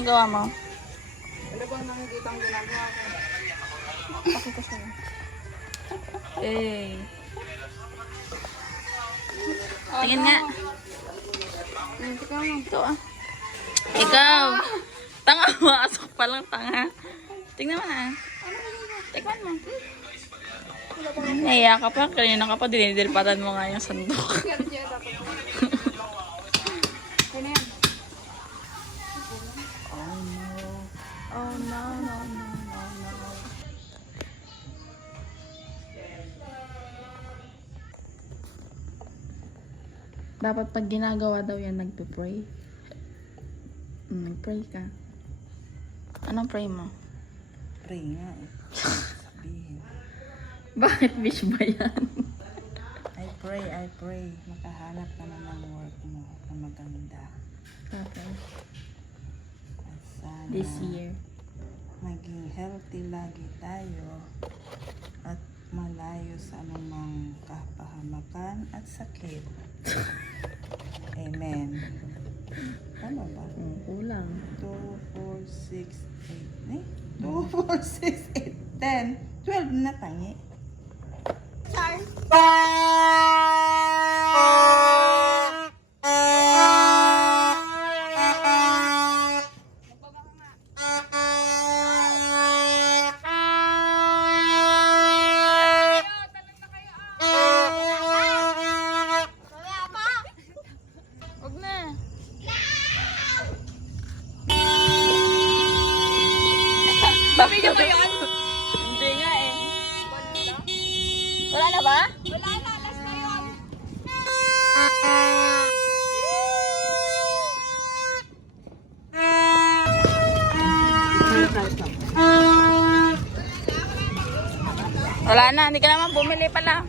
ginagawa mo? Ano bang nakikita ang ginagawa ko? Pakita siya. Eh. Tingin nga. Ito ah. Ikaw. Tanga mo. Asok pa lang tanga. Tingnan mo ah. Tikman mo. Naiya ka pa. Kanina ka pa. Dinidilpatan mo nga yung sandok. Oh no, no, no, no, no. Dapat pag ginagawa daw yan, nagpe-pray. Nag-pray ka. Anong pray mo? Pray nga eh. Sabihin. Bakit wish ba yan? I pray. Makahanap ka na ng work mo na maganda. Okay. At sana This year. maging healthy lagi tayo at malayo sa anumang kapahamakan at sakit. Amen. Tama ba? Kulang. 2, 4, 6, 8, eh? 2, 4, 6, 8, 10, 12 na tangi. Huwag na. Pabigyan mo yun? Hindi nga eh. Wala na ba? Wala na, last na yun. Wala na, hindi ka naman bumili pala.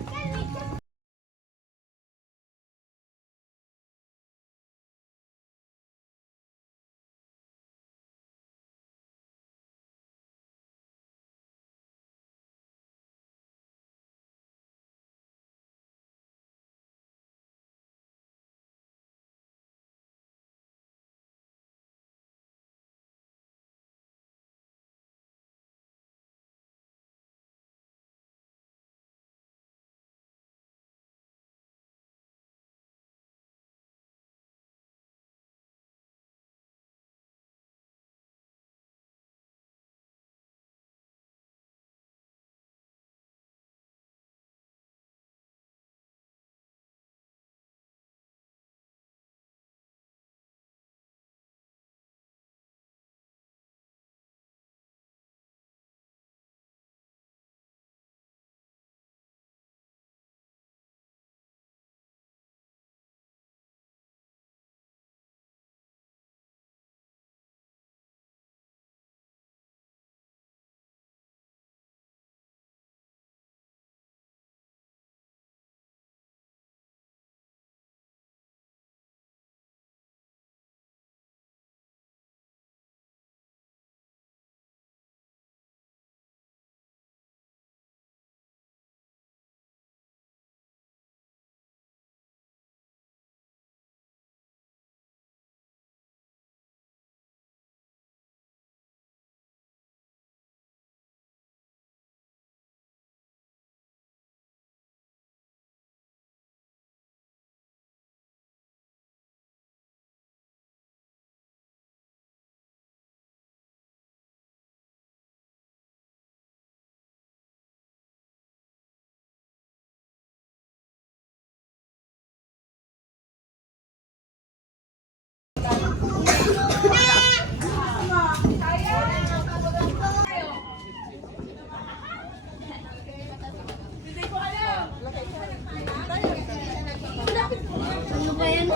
Ano ba yan?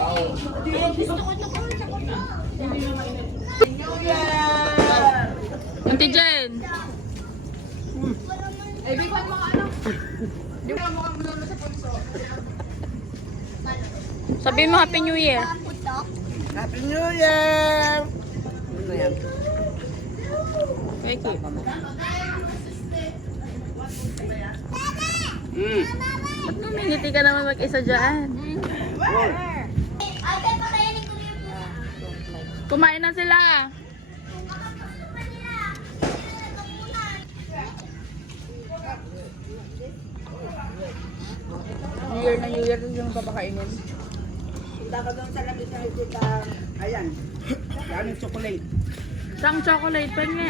Gusto ko ito kung sa kuna. Auntie Jen. Ay, bigyan mo ka ano? Di ba mo kang lolo sa punso? Sabihin mo Happy New Year. Happy New Year! Ano yan? Becky. Ba't numingiti ka naman mag-isa dyan? Ate, pakainin ko yung Kumain na sila. New Year yung papakainin. Punta ka doon sa labis na kita. Ayan. Yan yung chocolate. Sang chocolate pa nga.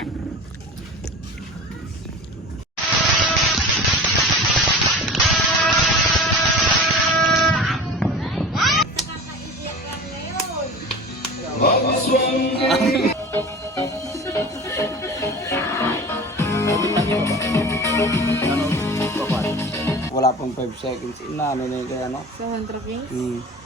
Wala pang 5 seconds. Ano na yung kaya, no? Sa Hunter King? Hmm.